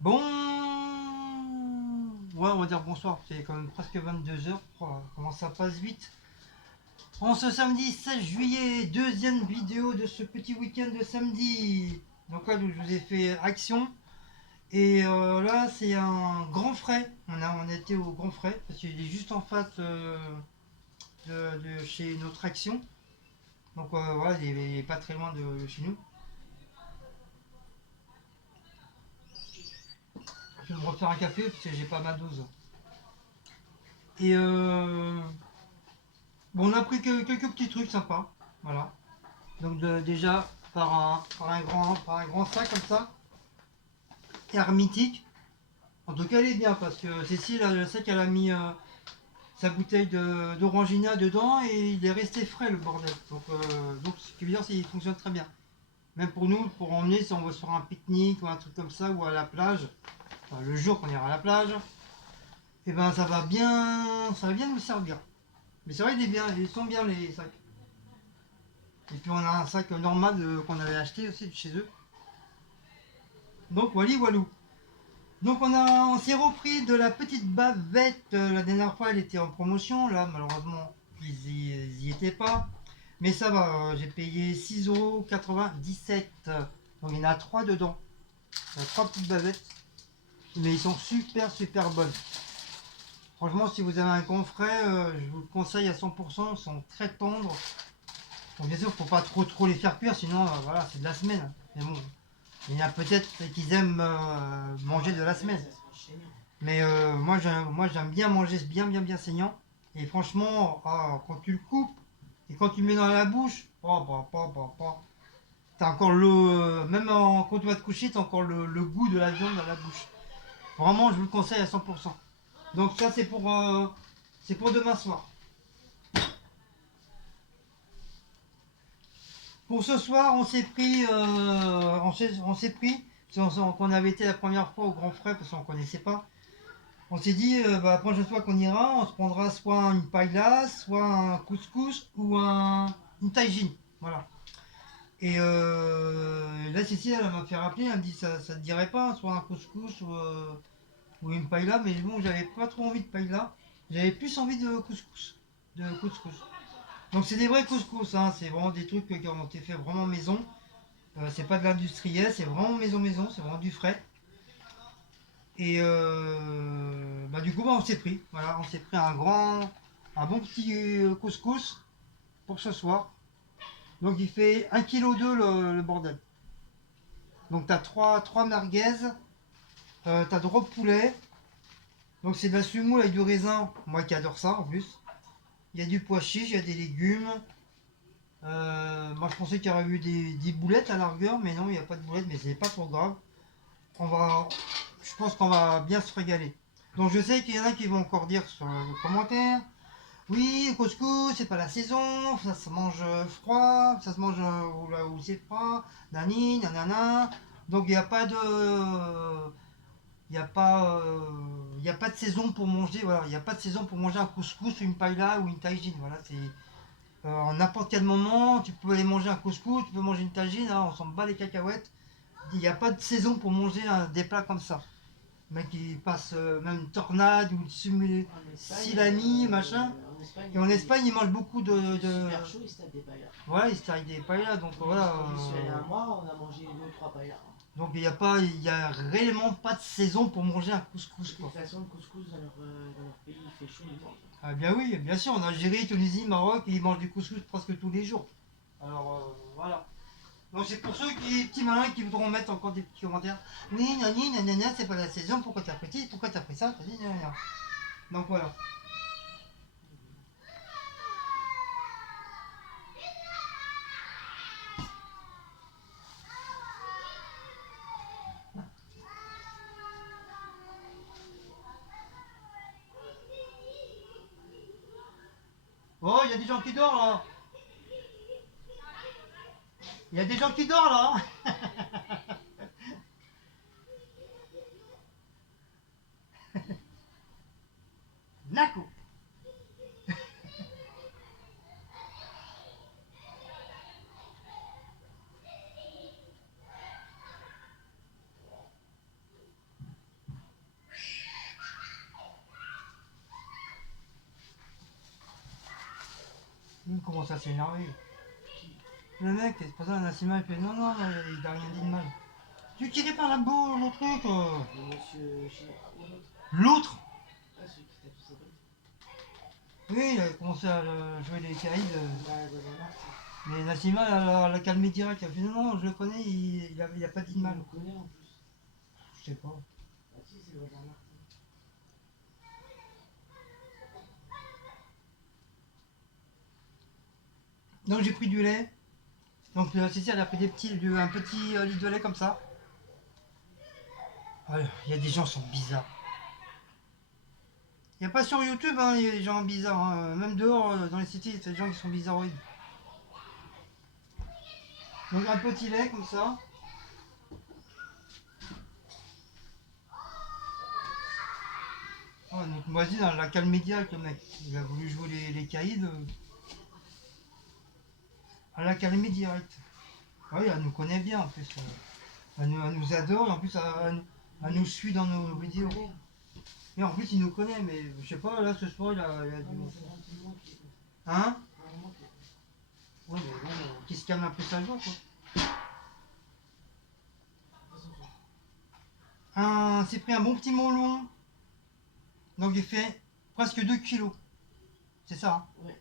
Bon, ouais, on va dire bonsoir, c'est quand même presque 22 h. Comment ça passe vite. En ce samedi 16 juillet, deuxième vidéo de ce petit week-end de samedi. Donc là, je vous ai fait Action. Et là, c'est un grand frais. On a été au grand frais, parce qu'il est juste en face de chez notre Action. Donc voilà, il est pas très loin de chez nous. Je vais me refaire un café, parce que j'ai pas ma dose. Et bon, on a pris quelques petits trucs sympas. Voilà. Donc déjà par un grand sac comme ça, hermétique. En tout cas, elle est bien parce que Cécile, je sais qu'elle a mis sa bouteille d'Orangina dedans et il est resté frais le bordel. Donc ce qui veut dire c'est qu'il fonctionne très bien. Même pour nous, pour emmener si on va sur un pique-nique ou un truc comme ça ou à la plage, enfin, le jour qu'on ira à la plage, et ben ça va bien nous servir. Mais c'est vrai, il est bien, ils sont bien les sacs. Et puis on a un sac normal qu'on avait acheté aussi de chez eux. Donc voilà, walou. Donc on s'est repris de la petite bavette. La dernière fois elle était en promotion. Là malheureusement ils y étaient pas. Mais ça va, j'ai payé 6,97 €. Donc il y en a 3 dedans. Il y a 3 petites bavettes. Mais ils sont super bonnes. Franchement si vous avez un confrère, je vous le conseille à 100%. Ils sont très tendres. Bon bien sûr faut pas trop les faire cuire sinon voilà c'est de la semaine. Mais bon, il y en a peut-être qui aiment manger de la semaine. Mais moi j'aime bien manger bien saignant. Et franchement, quand tu le coupes et quand tu le mets dans la bouche, t'as encore même quand tu vas te coucher, t'as encore le goût de la viande dans la bouche. Vraiment, je vous le conseille à 100%. Donc ça c'est pour demain soir. Pour ce soir, on s'est pris, qu'on avait été la première fois au Grand Frais parce qu'on connaissait pas. On s'est dit, la prochaine fois qu'on ira, on se prendra soit une paella, soit un couscous ou une tagine. Voilà. Et là, Cécile, elle m'a fait rappeler, elle me dit, ça te dirait pas, soit un couscous ou une paella, mais bon, j'avais pas trop envie de paella. J'avais plus envie de couscous. De couscous. Donc c'est des vrais couscous, hein, c'est vraiment des trucs qui ont été faits vraiment maison. C'est pas de l'industriel, c'est vraiment maison, c'est vraiment du frais. Et du coup, on s'est pris. Voilà, on s'est pris un bon petit couscous pour ce soir. Donc il fait 1,2 kg le bordel. Donc t'as trois merguez, t'as 3 poulets. Donc c'est de la semoule avec du raisin, moi qui adore ça en plus. Il y a du pois chiche, il y a des légumes. Moi je pensais qu'il y aurait eu des boulettes à la rigueur, mais non, il n'y a pas de boulettes, mais c'est pas trop grave. On va, je pense qu'on va bien se régaler. Donc je sais qu'il y en a qui vont encore dire sur le commentaire, oui, le couscous, c'est pas la saison, ça se mange froid, ça se mange là où c'est froid, nani, nanana. Donc il n'y a pas de. Il n'y a pas, il y a pas de saison pour manger, voilà, il n'y a pas de saison pour manger un couscous, une paella ou une tagine, voilà, c'est en n'importe quel moment, tu peux aller manger un couscous, tu peux manger une tagine, hein, on s'en bat les cacahuètes, il n'y a pas de saison pour manger des plats comme ça. Le mec il passe même tornade ou silami, machin. Et en Espagne, ils mangent beaucoup de. Super chaud, ils se tapent des paillas. Voilà, ils se taillent des paellas, donc voilà. J'y suis allé un mois, on a mangé 2 ou 3 paillas. Donc il y a réellement pas de saison pour manger un couscous. De toute façon, le couscous dans leur pays, il fait chaud, ils mangent. Ah bien oui, bien sûr, en Algérie, Tunisie, Maroc, ils mangent du couscous presque tous les jours. Alors voilà. Donc c'est pour ceux petits malins qui voudront mettre encore des petits commentaires. Oui, nani, nanana, c'est pas la saison, pourquoi t'as pris ci, pourquoi t'as pris ça, donc voilà. Oh, il y a des gens qui dorment là. Il y a des gens qui dorment là. Naco. commence à s'énerver. Qui? Le mec, c'est pour ça, Nassima, il fait non, non, il a rien dit de mal. Tu tirais par la boue, le truc. Le monsieur chinois ou l'autre? L'autre, Ah, celui qui t'a tout ça. oui, il a commencé à jouer les caïds. Bah, dans un arc, ça. Mais Nassima l'a calmé direct. Il a fait non, non, je le connais, il a pas dit de Il mal. le connaît en plus. Je sais pas. Ah, si, c'est le voisin Martin. Donc j'ai pris du lait. Donc Cécile, elle a pris un petit litre de lait comme ça. Ah, il y a des gens qui sont bizarres. Il n'y a pas sur YouTube, hein, il y a des gens bizarres. Hein. Même dehors, dans les cités, il y a des gens qui sont bizarroïdes. Donc un petit lait comme ça. Ouais, donc voisine, elle l'a calmé direct, le mec. Il a voulu jouer les caïds. Elle l'a calmé direct. Oui, elle nous connaît bien en plus. Elle nous adore et en plus elle nous suit dans nos vidéos. Et en plus il nous connaît, mais je sais pas, là ce soir il a Ah, dû. non, c'est gentiment qui. Hein? Vraiment qui. Ouais, mais bon, qui se calme un peu sa joie quoi. C'est pris un bon petit melon. Donc il fait presque 2 kilos. C'est ça, hein? Ouais,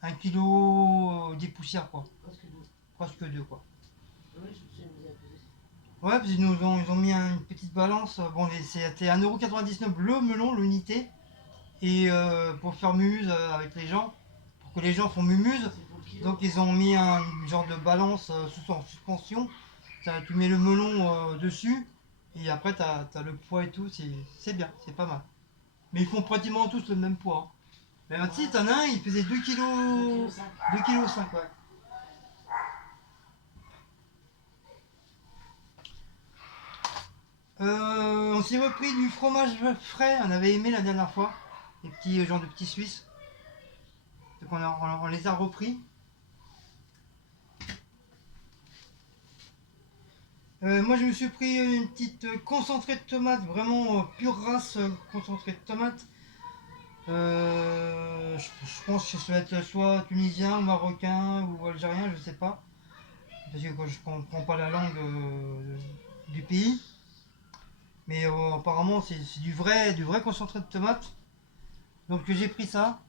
1 kilo des poussières quoi. presque deux. Presque 2 quoi. Oui, je me suis amusé à peser. Ouais, parce qu'ils ils ont mis une petite balance. Bon, c'était 1,99€ le melon, l'unité. Et pour faire mumuse avec les gens, pour que les gens font mumuse, C'est pour le kilo. donc ils ont mis un genre de balance en suspension. Tu mets le melon dessus, et après tu as le poids et tout, c'est bien, c'est pas mal. Mais ils font pratiquement tous le même poids. Hein. Mais un petit, t'en as un, il faisait 2 kg. 2,5 kg, ouais. On s'est repris du fromage frais, on avait aimé la dernière fois, les petits genre de petits suisses. Donc on les a repris. Moi je me suis pris une petite concentrée de tomate, vraiment pure race concentrée de tomate. Je pense que ça doit être soit tunisien, marocain ou algérien, je sais pas. Parce que je comprends pas la langue du pays. Mais apparemment c'est du vrai concentré de tomate. Donc j'ai pris ça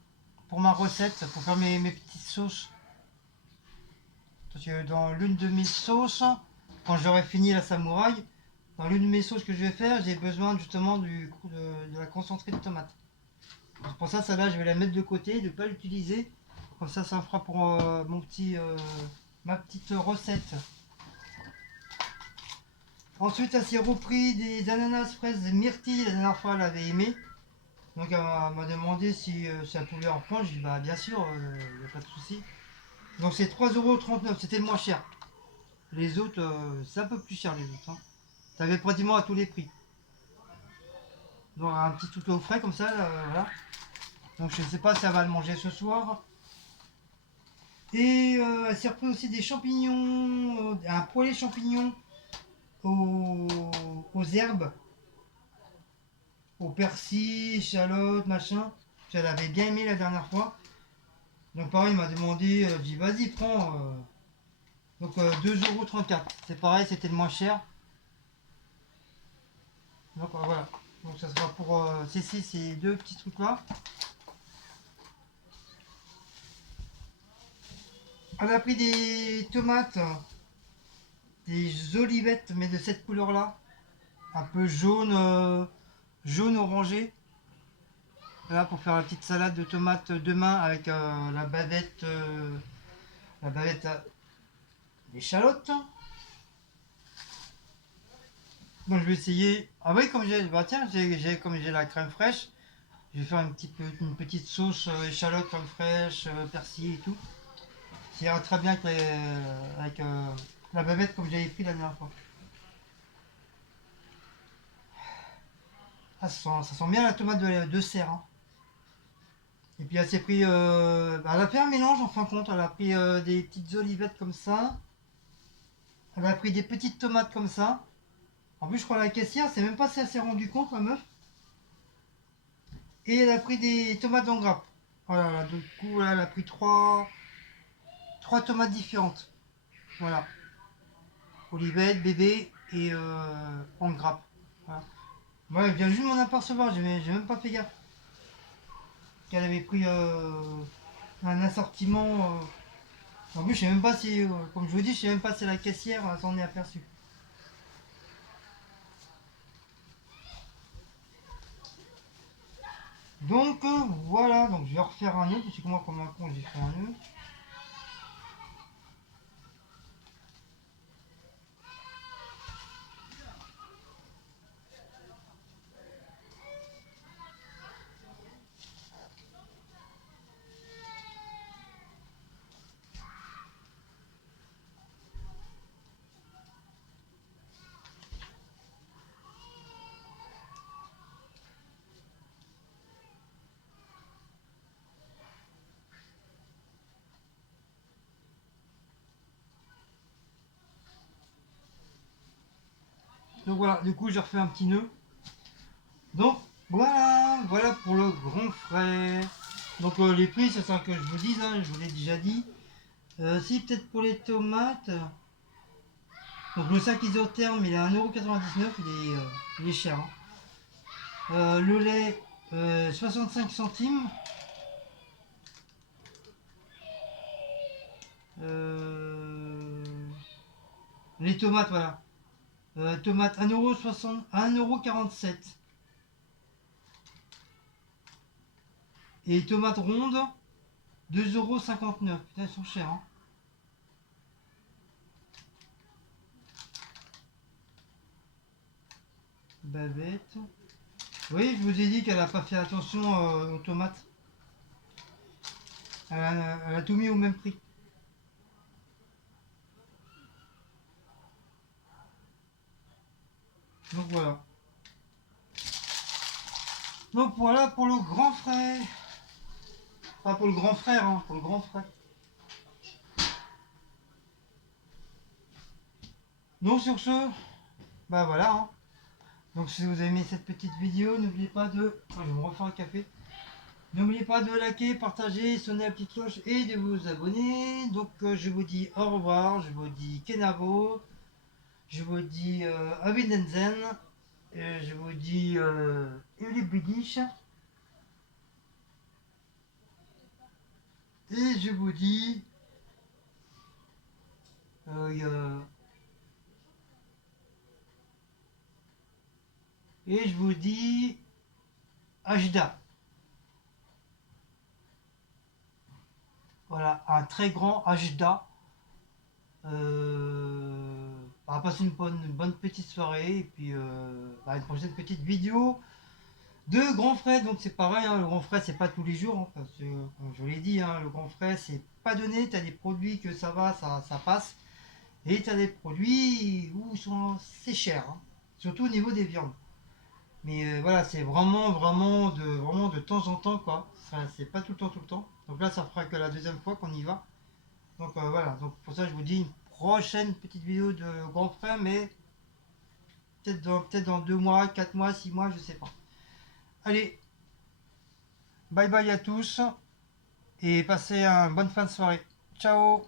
pour ma recette, pour faire mes petites sauces. Parce que dans l'une de mes sauces, quand j'aurai fini la samouraï, dans l'une de mes sauces que je vais faire, j'ai besoin justement de la concentrée de tomate. C'est pour ça, celle-là, je vais la mettre de côté, de ne pas l'utiliser. Comme ça me fera pour ma petite recette. Ensuite, elle s'est repris des ananas fraises myrtilles. La dernière fois, elle avait aimé. Donc, elle m'a demandé si elle pouvait en prendre. J'ai dit, bah, bien sûr, il n'y a pas de souci. Donc, c'est 3,39 €. C'était le moins cher. Les autres, c'est un peu plus cher, les autres. Hein. T'avais pratiquement à tous les prix. Donc, un petit tout au frais comme ça, voilà. Donc, je ne sais pas si elle va le manger ce soir. Et elle s'est repris aussi des champignons, un poêlé champignons aux herbes, au persil, échalote, machin. Elle avait bien aimé la dernière fois. Donc pareil, il m'a demandé, je dis vas-y prends. Donc 2,34 €. C'est pareil, c'était le moins cher. Donc voilà. Donc ça sera pour ces deux petits trucs là. Elle a pris des tomates, des olivettes, mais de cette couleur là. Un peu jaune orangé. Là pour faire la petite salade de tomates demain avec la bavette d'échalote. Donc je vais essayer. Ah oui, comme comme j'ai la crème fraîche, je vais faire une petite sauce échalote, crème fraîche, persil et tout. Ça ira très bien avec la bavette comme j'avais pris la dernière fois. Ah, ça sent bien la tomate de serre. Hein. Et puis elle s'est pris. Elle a fait un mélange en fin de compte. Elle a pris des petites olivettes comme ça. Elle a pris des petites tomates comme ça. En plus, je crois la caissière, c'est même pas si elle s'est rendue compte, la meuf. Et elle a pris des tomates en grappe. Voilà, du coup, là, elle a pris 3 tomates différentes. Voilà. Olivette, bébé et en grappe. Voilà. Moi, je viens juste de m'en apercevoir, j'ai même pas fait gaffe. Qu'elle avait pris un assortiment. En plus, je sais même pas si, comme je vous dis, je sais même pas si la caissière s'en est aperçue. Donc voilà, donc je vais refaire un nœud, parce que moi comme un con j'ai fait un nœud. Donc voilà, du coup j'ai refait un petit nœud. Donc voilà pour le grand frais. Donc les prix, c'est ça que je vous dise, hein, je vous l'ai déjà dit. Si peut-être pour les tomates, donc le sac isotherme il est à 1,99€, il est cher. Hein. Le lait 65 centimes. Les tomates, voilà. Tomates 1,60€, 1,47€. Et les tomates rondes 2,59€. Putain, elles sont chères. Hein. Bavette. Oui, je vous ai dit qu'elle n'a pas fait attention aux tomates. Elle a tout mis au même prix. Donc voilà. Donc voilà pour le grand frère. Pas pour le grand frère, hein, pour le grand frère. Donc sur ce, bah voilà. Hein. Donc si vous avez aimé cette petite vidéo, n'oubliez pas de... Oh, je vais me refaire un café. N'oubliez pas de liker, partager, sonner la petite cloche et de vous abonner. Donc je vous dis au revoir, je vous dis Kenavo, je vous dis Avidenzen, je vous dis Elibidish, et je vous dis et je vous dis Ajda. Voilà, un très grand Ajda. On va passer une bonne petite soirée et puis une prochaine petite vidéo de grand frais. Donc c'est pareil, hein, le grand frais c'est pas tous les jours, hein, parce que comme je l'ai dit, hein, le grand frais c'est pas donné. Tu as des produits que ça va, ça passe, et tu as des produits où c'est cher, hein, surtout au niveau des viandes. Mais voilà, c'est vraiment de temps en temps quoi. C'est pas tout le temps, tout le temps. Donc là, ça fera que la deuxième fois qu'on y va. Donc voilà, donc pour ça je vous dis une prochaine petite vidéo de grand frère, mais peut-être dans 2 mois, 4 mois, 6 mois, je sais pas. Allez, bye bye à tous et passez une bonne fin de soirée. Ciao.